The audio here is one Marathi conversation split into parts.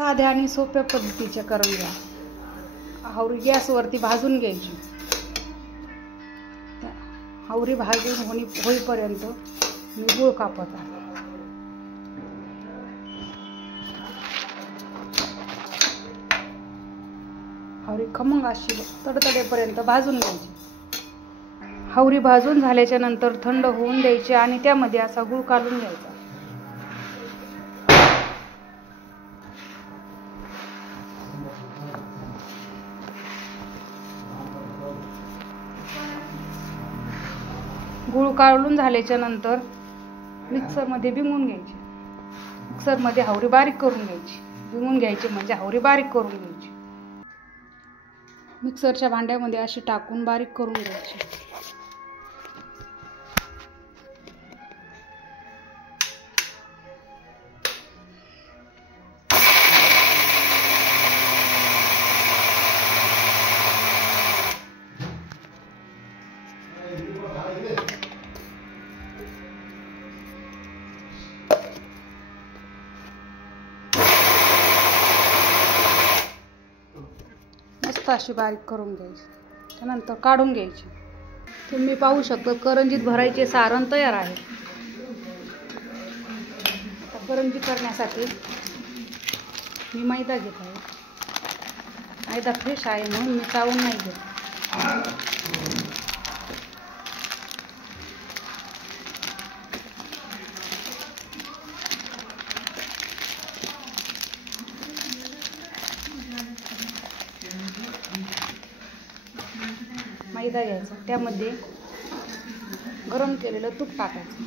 साध्या आणि सोप्या पद्धतीच्या करंज्या हावरी गॅसवरती भाजून घ्यायची। हावरी भाजून होईपर्यंत मी गूळ कापत आहे। हावरी खमंग अशी तडतडेपर्यंत भाजून घ्यायची। हावरी भाजून झाल्याच्या नंतर थंड होऊन द्यायची आणि त्यामध्ये असा गूळ काढून घ्यायचा। गूळ काढून झाल्याच्या नंतर मिक्सरमध्ये भिंगून घ्यायची। मिक्सरमध्ये हावरी बारीक करून घ्यायची। भिंगून घ्यायची म्हणजे हावरी बारीक करून घ्यायची। मिक्सरच्या भांड्यामध्ये अशी टाकून बारीक करून घ्यायची। मस्त अशी बारीक करून घ्यायची। त्यानंतर काढून घ्यायची। तुम्ही पाहू शकता करंजीत भरायचे सारण तयार आहे। करंजी करण्यासाठी मी मैदा घेत आहे। मैदा फ्रेश आहे म्हणून मी चाळून नाही घेत। मैदा घ्यायचा, त्यामध्ये गरम केलेलं तूप टाकायचं।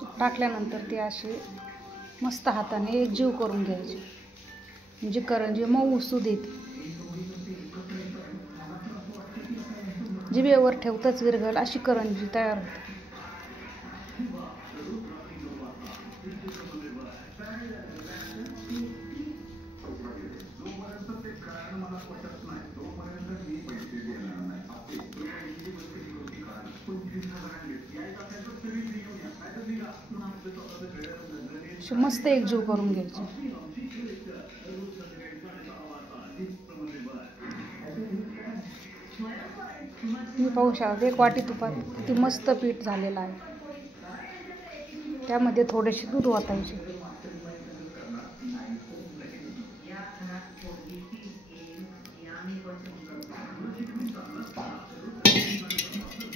तूप टाकल्यानंतर ते असे मस्त हाताने एकजीव करून घ्यायचे म्हणजे करंजी मऊ उसू देते। जिभेवर ठेवताच विरघळेल अशी करंजी तयार होते। मस्त एकजीव करून घ्यायची। मी पाहू शकते 1 वाटी तुपात किती मस्त पीठ झालेलं आहे। त्यामध्ये थोडेसे दूध ओतायचे।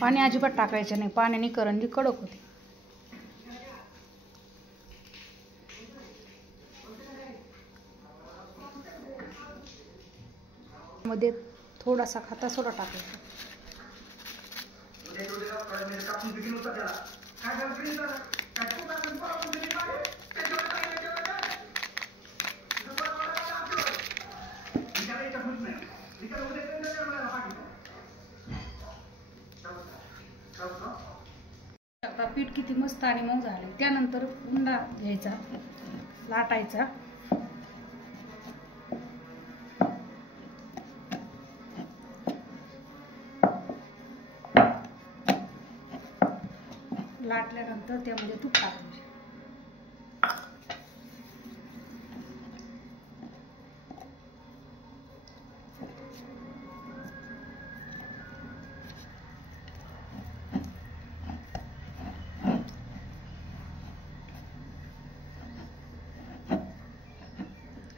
पाणी अजिबात टाकायचे नाही, पाण्याने करंजी कडक होते। मध्ये थोडासा खाता सोडा टाकायचा। आता पीठ किती मस्त आणि मऊ झाले। त्यानंतर उंडा घ्यायचा, लाटायचा। लाटल्यानंतर त्यामध्ये तूप टाकायचे।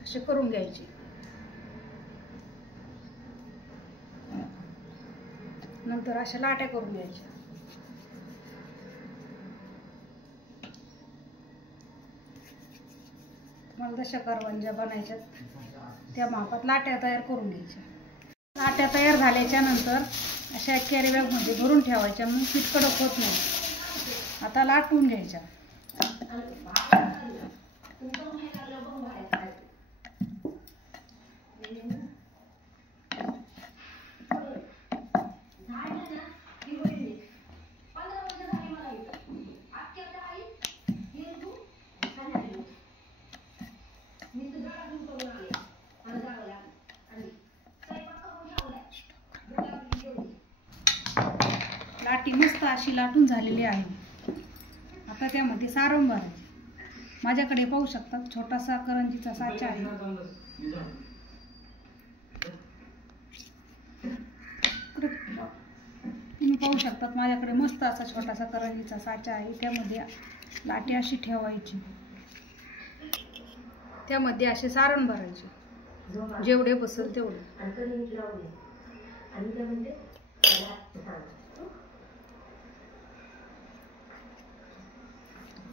असे करून घ्यायचे। नंतर अशा लाट्या करून घ्यायच्या। मला जशा करंज्या बनायच्या त्या मापात लाट्या तयार करून घ्यायच्या। लाट्या तयार झाल्याच्या नंतर अशा कॅरी बॅग मध्ये भरून ठेवायच्या, मग पीठ कडक होत नाही। आता लाटून घ्यायच्या। लाटी मस्त अशी लाटून झालेली आहे. आता त्यामध्ये सारण भरायचे. माझ्याकडे पाहू शकतात छोटासा करंजीचा साचा आहे. तुम्ही पाहू शकतात माझ्याकडे मस्त असा छोटासा करंजीचा साचा आहे. त्यामध्ये लाटी अशी ठेवायची. त्यामध्ये असे सारण भरायचे जेवढे बसेल तेवढे.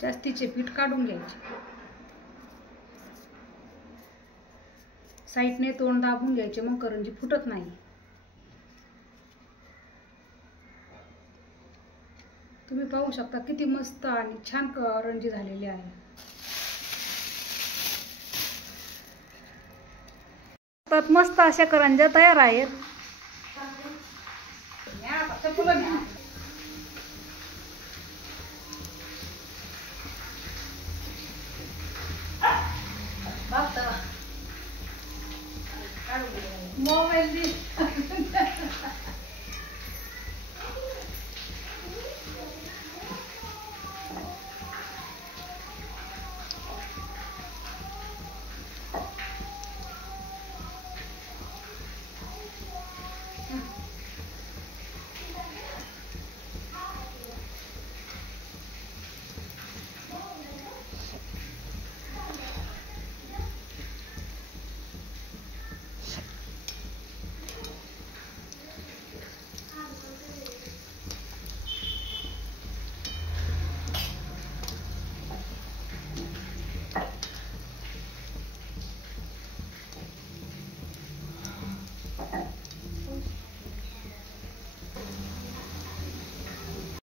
जास्तीचे पीठ काढून घ्यायचे. साईडने तोंड दाबून घ्यायचे, मग करंजी फुटत नाही. तुम्ही पाहू शकता किती मस्त आणि छान करंजी झालेली आहे. मस्त अशा करंज्या तयार आहेत.